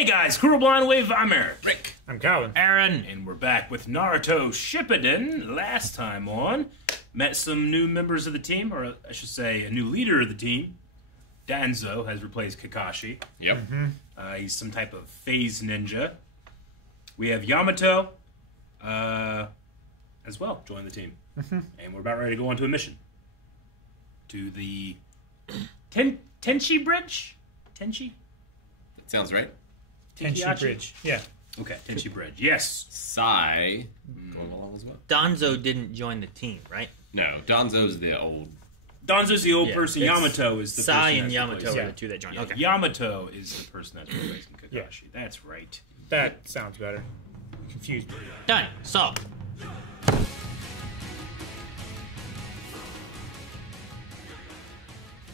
Hey guys, Cruel Blind Wave, I'm Eric. Rick. I'm Calvin. Aaron, and we're back with Naruto Shippuden. Last time on, met some new members of the team, or I should say a new leader of the team. Danzo has replaced Kakashi. Yep. He's some type of phase ninja. We have Yamato as well join the team. And we're about ready to go on to a mission. To the Tenchi Bridge? Tenchi? That sounds right. Tenchi Bridge. Yeah. Okay, Tenchi Bridge. Yes. Sai going along as well. Danzo didn't join the team, right? No, Danzo's the old. Danzo's the old Yeah, person. it's Yamato is the Sai person and that's Yamato replacing- are the two that joined. Yeah, Okay. Yamato is the person that's replacing Kakashi. Yeah. That's right. That sounds better. Confused me. Done. Solved.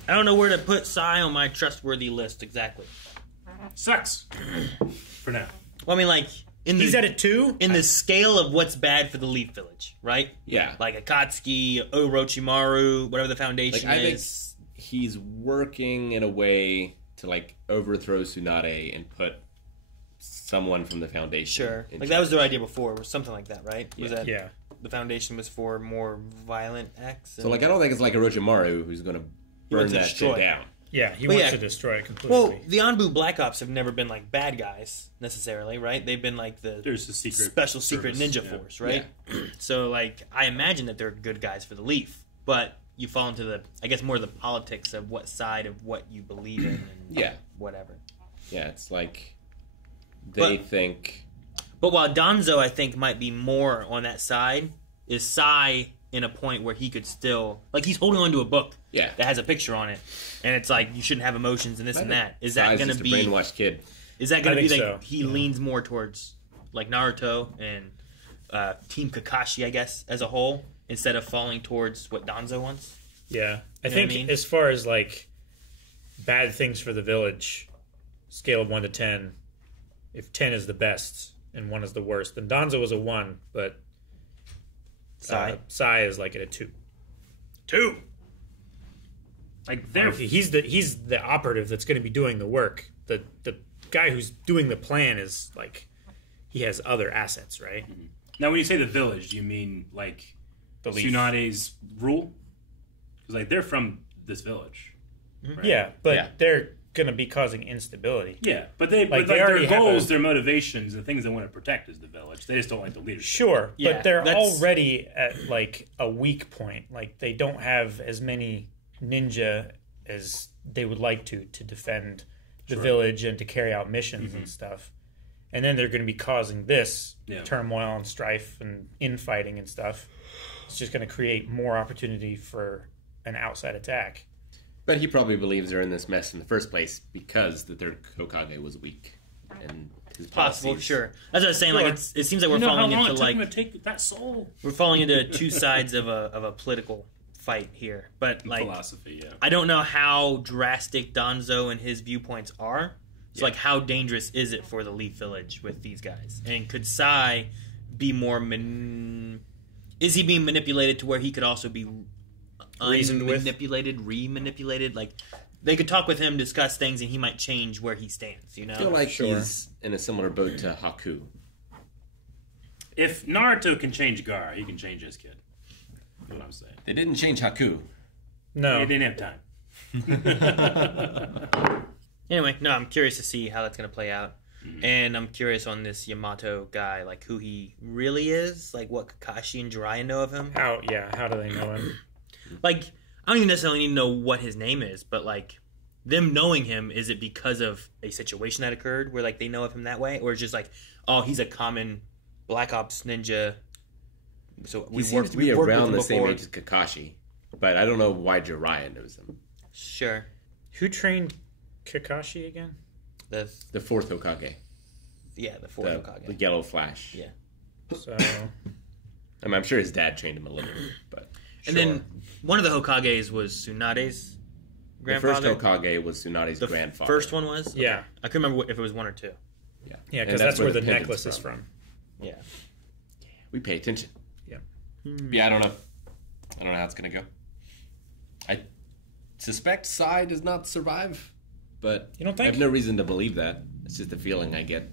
I don't know where to put Sai on my trustworthy list exactly. Sucks. For now. Well, I mean, like in He's the at a 2? in the scale of what's bad for the Leaf Village, right? Yeah. Like Akatsuki, Orochimaru, whatever the Like, foundation I think is. he's working in a way to, like, overthrow Tsunade and put someone from the foundation. Sure. in Like that was charge. their idea before, or something like that, right? Was that Yeah. the foundation was for more violent acts? So, like, I don't think it's like Orochimaru who's going to burn wants to that destroy shit it. down. Yeah, he Well, wants yeah. to destroy it completely. Well, the Anbu Black Ops have never been like bad guys necessarily, right? They've been like the There's the secret special secret service, ninja yeah. force, right? So like I imagine that they're good guys for the Leaf, but you fall into the I guess more the politics of what side of what you believe in and Yeah. whatever. Yeah, it's like they think. But while Danzo I think might be more on that side, is Sai in a point where he could still like he's holding on to a book Yeah. that has a picture on it, and it's like you shouldn't have emotions and this and that. Is that Sai's going to just be a brainwashed kid? Is that going I to be think like so, he yeah. leans more towards like Naruto and Team Kakashi, I guess, as a whole, instead of falling towards what Danzo wants? yeah. I know think what I mean? as far as, like, bad things for the village, scale of 1 to 10, if 10 is the best and 1 is the worst, then Danzo was a 1, but Sai is, like, at a 2. 2. Like they're He's the operative that's going to be doing the work. The guy who's doing the plan is, like, he has other assets, right? now. When you say the village, do you mean like The Leaf. Tsunade's rule? Because like they're from this village. Right? Yeah, but Yeah. they're going to be causing instability. Yeah, but they Like, but they like already their have goals, a- their motivations, the things they want to protect is the village. They just don't like the leadership. Sure, Yeah, but they're that's- already at, like, a weak point. Like, they don't have as many ninja as they would like to defend the village and to carry out missions and stuff. And then they're going to be causing this Yeah. turmoil and strife and infighting and stuff. It's just going to create more opportunity for an outside attack. But he probably believes they're in this mess in the first place because the third Hokage was weak. And his Possible, policies- sure. That's what I was saying. Sure. Like it seems like we're You know how falling long into it took like him to take that soul? we're falling into two sides of a political fight here. But like Philosophy, yeah. I don't know how drastic Danzo and his viewpoints are. So like how dangerous is it for the Leaf Village with these guys? And could Sai be more is he being manipulated to where he could also be Reasoned with? re-manipulated? Like they could talk with him, discuss things, and he might change where he stands, you know? I feel like Sure. he's in a similar boat to Haku. If Naruto can change Gar, he can change his kid. That's what I'm saying. They didn't change Haku. No. They didn't have time. Anyway, no, I'm curious to see how that's going to play out. And I'm curious on this Yamato guy, like who he really is, like what Kakashi and Jiraiya know of him. How do they know him? Like, I don't even necessarily need to know what his name is, but like them knowing him, is it because of a situation that occurred where like they know of him that way? Or it's just like, oh, he's a common Black Ops ninja. So He seems to be we've worked with around him the same before. age as Kakashi. But I don't know why Jiraiya knows him. Sure. Who trained Kakashi again? The The fourth Hokage. the fourth The Hokage. yellow flash. Yeah. So I mean, I'm sure his dad trained him a little, but And then one of the Hokages was Tsunade's grandfather. the first Hokage was Tsunade's The grandfather. first one was? yeah, I couldn't remember if it was one or two. Yeah, yeah, And because that's where the pendant's necklace is from. Yeah. We pay attention. Yeah. Yeah, I don't know. I don't know how it's gonna go. I suspect Sai does not survive, but You don't I think? have no reason to believe that. It's just the feeling I get.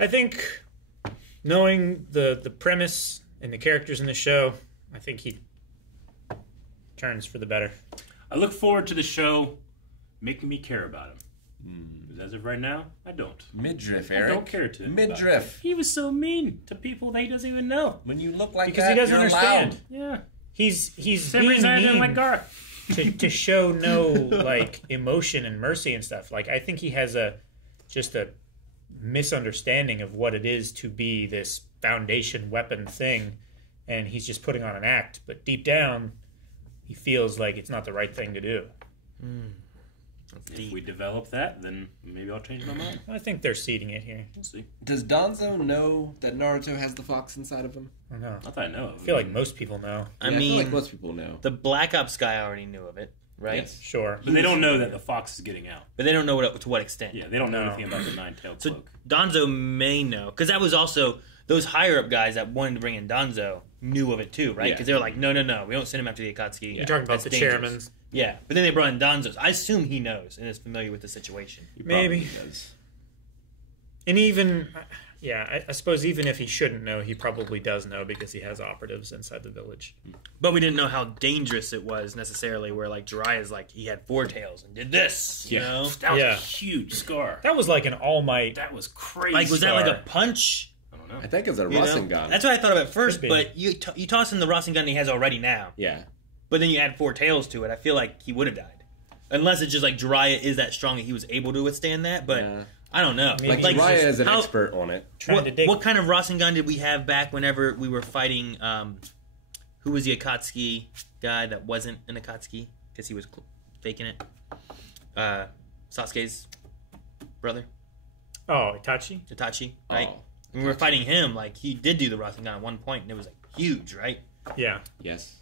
I think knowing the premise and the characters in the show, I think he turns for the better. I look forward to the show making me care about him. Because as of right now, I don't. Midriff, I Eric. don't care to. Midriff. He was so mean to people that he doesn't even know. When you look like Because that, he doesn't you're understand. allowed. Yeah. He's Same being reason I didn't mean like Garth. to show no like emotion and mercy and stuff. Like I think he has just a misunderstanding of what it is to be this foundation weapon thing, and he's just putting on an act. But deep down, he feels like it's not the right thing to do. If we develop that, then maybe I'll change my mind. I think they're seeding it here. We'll see. Does Danzo know that Naruto has the fox inside of him? I don't know. Not that I know of. I feel like most people know. I Yeah, mean, feel like most people know. the Black Ops guy already knew of it, right? Yes. Sure. But they don't know that the fox is getting out. But they don't know to what extent. Yeah, they don't know No. anything about the nine-tailed So cloak. Danzo may know, because that was also those higher up guys that wanted to bring in Danzo knew of it too, right? Yeah. Because they were like, no, we don't send him after the Akatsuki. You're talking about That's the dangerous. chairman. Yeah, but then they brought in Danzo. I assume he knows and is familiar with the situation. He probably Maybe. does. And even, yeah, I suppose even if he shouldn't know, he probably does know because he has operatives inside the village. But we didn't know how dangerous it was necessarily. Where like Jiraiya's like he had 4 tails and did this, you Yeah. know? That was Yeah. a huge scar. That was like an All Might. That was crazy. Like was that like Scar. a punch? I don't know. I think it's a You know? Rasengan. That's what I thought of at first. Could be. But you toss in the Rasengan he has already now. Yeah. But then you add 4 tails to it. I feel like he would have died. Unless it's just like Jiraiya is that strong that he was able to withstand that. But Yeah. I don't know. Maybe Like, he's Jiraiya just is an how- expert on it. Trying to dig. What kind of Rasengan did we have back whenever we were fighting? Who was the Akatsuki guy that wasn't an Akatsuki because he was faking it? Sasuke's brother, Oh, Itachi? Itachi, right? Oh, When we were fighting him, like he did do the Rasengan at one point, and it was like huge, right? Yeah. yes.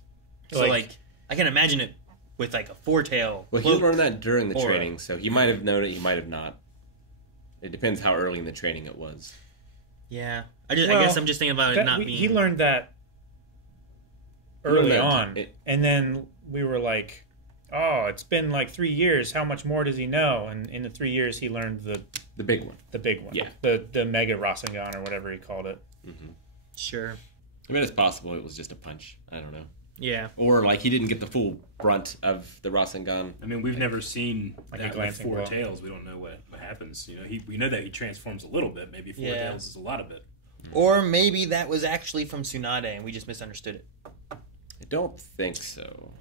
So like I can imagine it with like a 4-tail. Well, he cloak. learned that during the Aura. training, so he might have known it, he might have not. It depends how early in the training it was. Yeah, I Well, guess I'm just thinking about it not being. He learned that He learned early that on. it- And then we were like, oh, it's been like 3 years. How much more does he know? And in the 3 years, he learned The big one. the big one. Yeah. The Mega Rasengan or whatever he called it. Sure. I mean, it's possible it was just a punch. I don't know. Yeah. Or, like, he didn't get the full brunt of the Rasengan. I mean, we've never seen Like a that with glancing 4 blow. tails. We don't know what happens. You know, we know that he transforms a little bit. Maybe 4 Yeah. tails is a lot of it. Or maybe that was actually from Tsunade and we just misunderstood it I don't think so,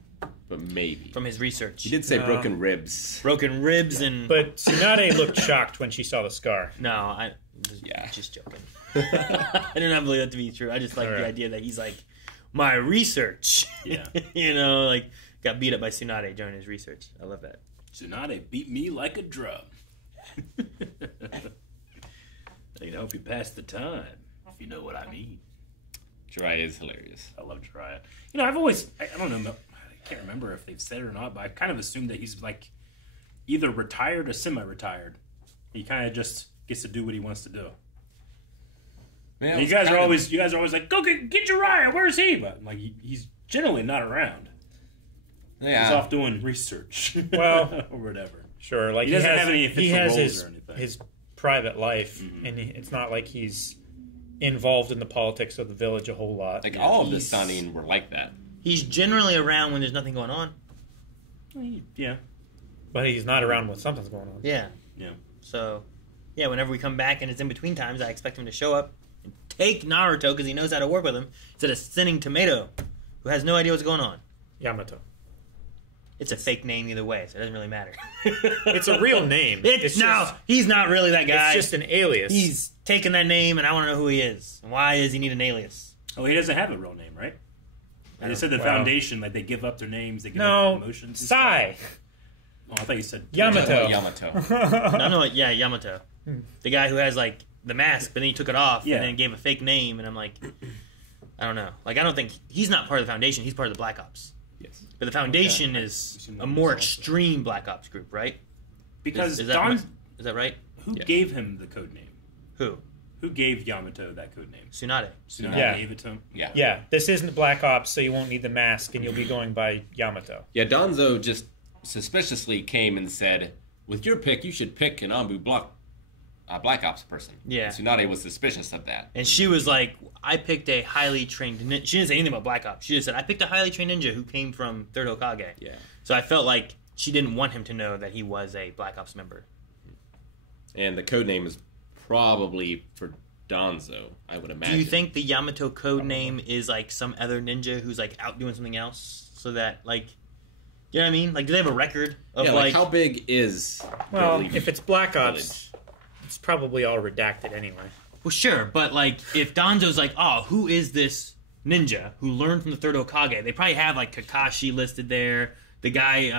but maybe. from his research. He did say No. broken ribs. Broken ribs and. But Tsunade looked shocked when she saw the scar. No, I was Yeah. just joking. I do not believe that to be true. I just like the Alright. idea that he's like, my research. Yeah. You know, like, got beat up by Tsunade during his research. I love that. Tsunade beat me like a drum. I hope you passed the time, if you know what I mean. Jiraiya is hilarious. I love Jiraiya. You know, I've always, I don't know, I can't remember if they've said it or not, but I kind of assumed that he's like either retired or semi-retired. He kind of just gets to do what he wants to do. Yeah, And you guys are always like, go get Jiraiya. Where's he? But like, he's generally not around. He's off doing research. Well, or whatever. Sure, like He doesn't has, have any official he has roles or anything. his private life, and it's not like he's involved in the politics of the village a whole lot. Like, all of the He's- Sanin were like that. He's generally around when there's nothing going on. Yeah. But he's not around when something's going on. Yeah. Yeah. So, yeah, whenever we come back and it's in between times, I expect him to show up and take Naruto because he knows how to work with him instead of sending Tomato, who has no idea what's going on. Yamato. It's a fake name either way, so it doesn't really matter. It's a real name. He's not really that guy. It's just an alias. He's taken that name, and I want to know who he is. And why does he need an alias? Oh, he doesn't have a real name, right? And they said the Well- foundation, like they give up their names, they give no, up emotions. and Sai. stuff. Oh, I thought you said Yamato. Yamato. No, yeah, Yamato. The guy who has, like, the mask, but then he took it off Yeah. and then gave a fake name, and I'm like, I don't know. Like, I don't think... He's not part of the Foundation. He's part of the Black Ops. Yes. But the Foundation Okay. is Assume that a was more also- extreme Black Ops group, right? Because is Don, that right? who Yeah. gave him the code name? Who? Who gave Yamato that code name? Tsunade. Tsunade Yeah. gave it to him. Yeah. Yeah, this isn't Black Ops, so you won't need the mask, and you'll be going by Yamato. Yeah, Danzo just suspiciously came and said, with your pick, you should pick an Ambu block a Black Ops person. Yeah. Tsunade was suspicious of that. And she was like, I picked a highly trained ninja. She didn't say anything about Black Ops. She just said, I picked a highly trained ninja who came from Third Hokage. Yeah. So I felt like she didn't want him to know that he was a Black Ops member. And the code name is probably for Danzo, I would imagine. Do you think the Yamato code name is like some other ninja who's like out doing something else? So that like, you know what I mean? Like, do they have a record of like how big is? Well, the if it's Black Ops, village? it's probably all redacted anyway. Well, sure, but like if Danzo's like, oh, who is this ninja who learned from the Third Hokage? They probably have like Kakashi listed there. The guy,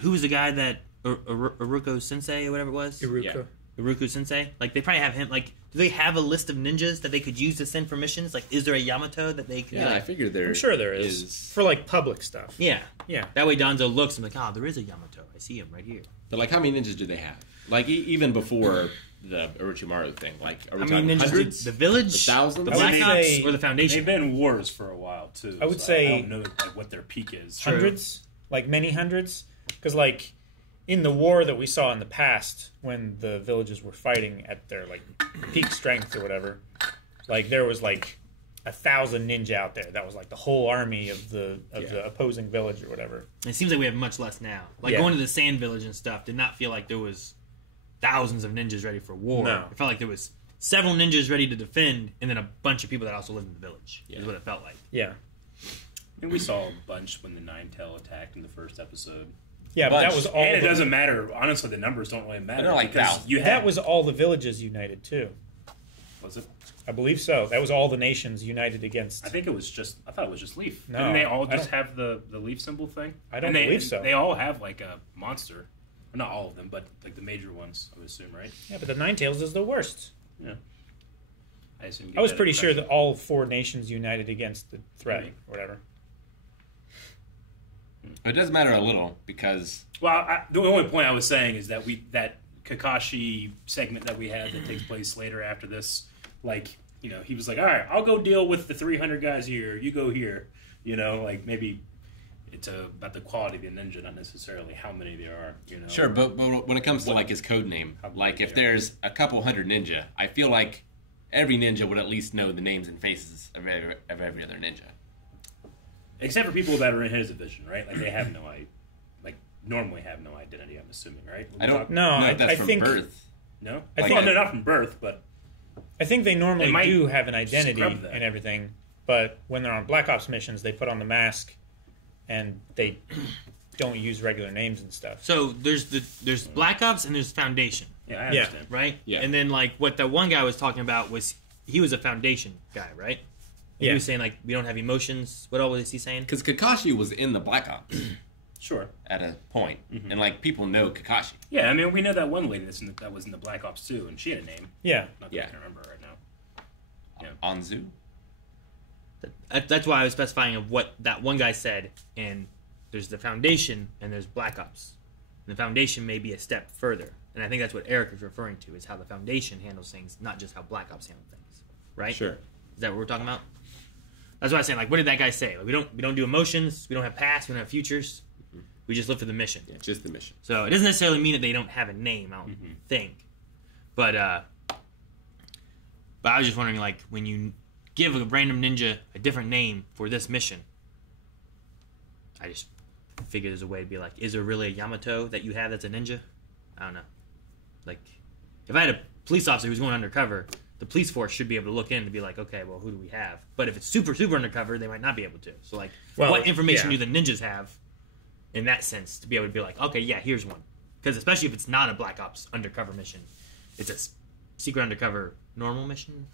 who was the guy that Iruko Sensei or whatever it was? Iruka. Iruko Sensei. Like they probably have him. Like, do they have a list of ninjas that they could use to send for missions? Like, is there a Yamato that they could? Yeah, I figured there. I'm sure there is. For like public stuff. Yeah. Yeah. That way Danzo looks and like, oh, there is a Yamato. I see him right here. But like, how many ninjas do they have? Like even before the Orochimaru thing, like are we How talking many ninjas? hundreds? The village, The thousands? the I would Black Ops, say or the Foundation? They've been in wars for a while too. I would so say- I don't know like, what their peak is. True. Hundreds? Like many hundreds? Because like in the war that we saw in the past, when the villages were fighting at their like peak strength or whatever, like there was like 1,000 ninja out there. That was like the whole army of the opposing village or whatever. It seems like we have much less now. Like Yeah. going to the Sand Village and stuff did not feel like there was thousands of ninjas ready for war. No. It felt like there was several ninjas ready to defend, and then a bunch of people that also lived in the village. Is what it felt like. Yeah. And we saw a bunch when the Nine-Tail attacked in the first episode. Yeah, but that Bunch. was all. And it the- doesn't matter. Honestly, the numbers don't really matter. They're like because thousands. you had, That was all the villages united too. Was it? I believe so. That was all the nations united against. I think it was just. I thought it was just Leaf. No, Didn't they all I just don't- have the leaf symbol thing? I don't And they, believe so. They all have like a monster. Or not all of them, but like the major ones. I would assume, right? Yeah, but the Ninetales is the worst. Yeah. I assume. I was pretty sure that all 4 nations united against the threat Maybe. or whatever. It does matter a little because Well, the only point I was saying is that that Kakashi segment that we had that takes place later after this, like, you know, he was like, all right, I'll go deal with the 300 guys here. You go here. You know, like maybe it's about the quality of the ninja, not necessarily how many there are. You know, sure, but when it comes to like his code name, like if there's a couple hundred ninja, I feel like every ninja would at least know the names and faces of every other ninja. except for people that are in his division, right? Like they have normally have no identity. I'm assuming, right? I don't No, know if that's I from think- birth. No, I well, think- no, not from birth, but I think they normally They might do have an identity scrub that. and everything, but when they're on Black Ops missions, they put on the mask and they don't use regular names and stuff. So there's Black Ops and there's Foundation, yeah, I Yeah. understand. right? Yeah. And then like what that one guy was talking about was he was a Foundation guy, right? And Yeah. He was saying like we don't have emotions. What all was he saying? Because Kakashi was in the Black Ops Sure. at a point, and like people know Kakashi. Yeah, I mean, we know that one lady that was in the Black Ops 2, and she had a name. Yeah. Not that Yeah. I can remember right now. Anzu. That's why I was specifying of what that one guy said. And there's the Foundation and there's Black Ops. And the Foundation may be a step further, and I think that's what Eric is referring to is how the Foundation handles things, not just how Black Ops handle things, right? Sure. Is that what we're talking about? That's what I was saying. Like, what did that guy say? Like, we don't do emotions. We don't have past. We don't have futures. We just live for the mission. Yeah, just the mission. So it doesn't necessarily mean that they don't have a name. I don't think, but I was just wondering, like, when you give a random ninja a different name for this mission, I just figured there's a way to be like, is there really a Yamato that you have that's a ninja? I don't know. Like, if I had a police officer who's going undercover, the police force should be able to look in and be like, okay, well, who do we have? But if it's super undercover, they might not be able to. So, like, Well, what information yeah. do the ninjas have in that sense to be able to be like, okay, yeah, here's one? Because especially if it's not a Black Ops undercover mission, it's a secret undercover normal mission.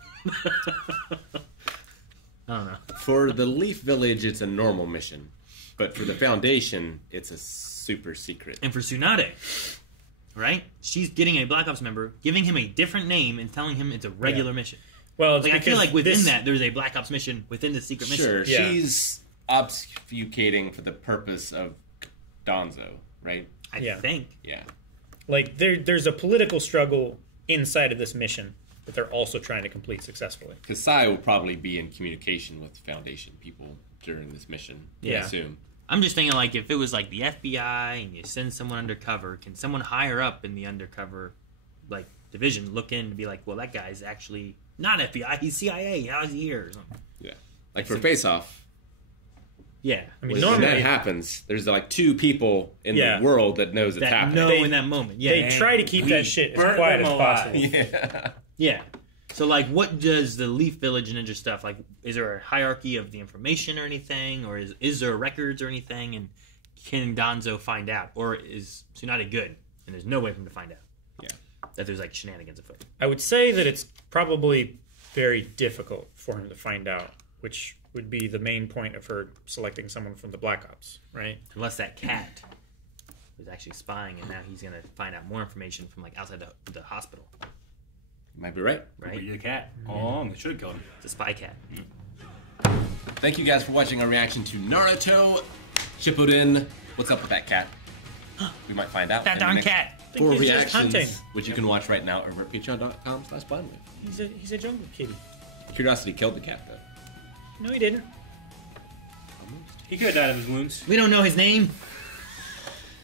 I don't know. For the Leaf Village, it's a normal mission, but for the Foundation, it's a super secret. And for Tsunade, right? She's getting a Black Ops member, giving him a different name, and telling him it's a regular mission. Well, it's Like, I feel because like within this- that, there's a Black Ops mission within the secret mission. Sure, Yeah. she's obfuscating for the purpose of Danzo, right? I Yeah. think. Yeah. like there's a political struggle inside of this mission that they're also trying to complete successfully. Because Sai will probably be in communication with Foundation people during this mission, I Yeah. assume. I'm just thinking, like, if it was like the FBI and you send someone undercover, can someone higher up in the undercover, like, division look in to be like, well, that guy's actually not FBI, he's CIA. How's he here or something? Yeah, like for Face Off. Yeah, I mean, When normally that happens, there's like 2 people in the world that knows it's that happening. know in that moment. Yeah, they try to keep that shit as quiet as possible. Yeah. yeah. So like, what does the Leaf Village Ninja stuff like? Is there a hierarchy of the information or anything, or is there records or anything? And can Danzo find out, or is Tsunade good and there's no way for him to find out? Yeah. That there's like shenanigans afoot. I would say that it's probably very difficult for him to find out, which would be the main point of her selecting someone from the Black Ops, right? Unless that cat was actually spying, and now he's gonna find out more information from like outside the hospital. You might be right. But Right? you're the cat. Oh, they should have killed him. It's a spy cat. Thank you guys for watching our reaction to Naruto Shippuden. What's up with that cat? We might find out. That in the darn next cat. 4 he's just hunting. reactions, which you can watch right now over at patreon.com/blindwave. He's a jungle kitty. Curiosity killed the cat, though. No, he didn't. He could have died of his wounds. We don't know his name.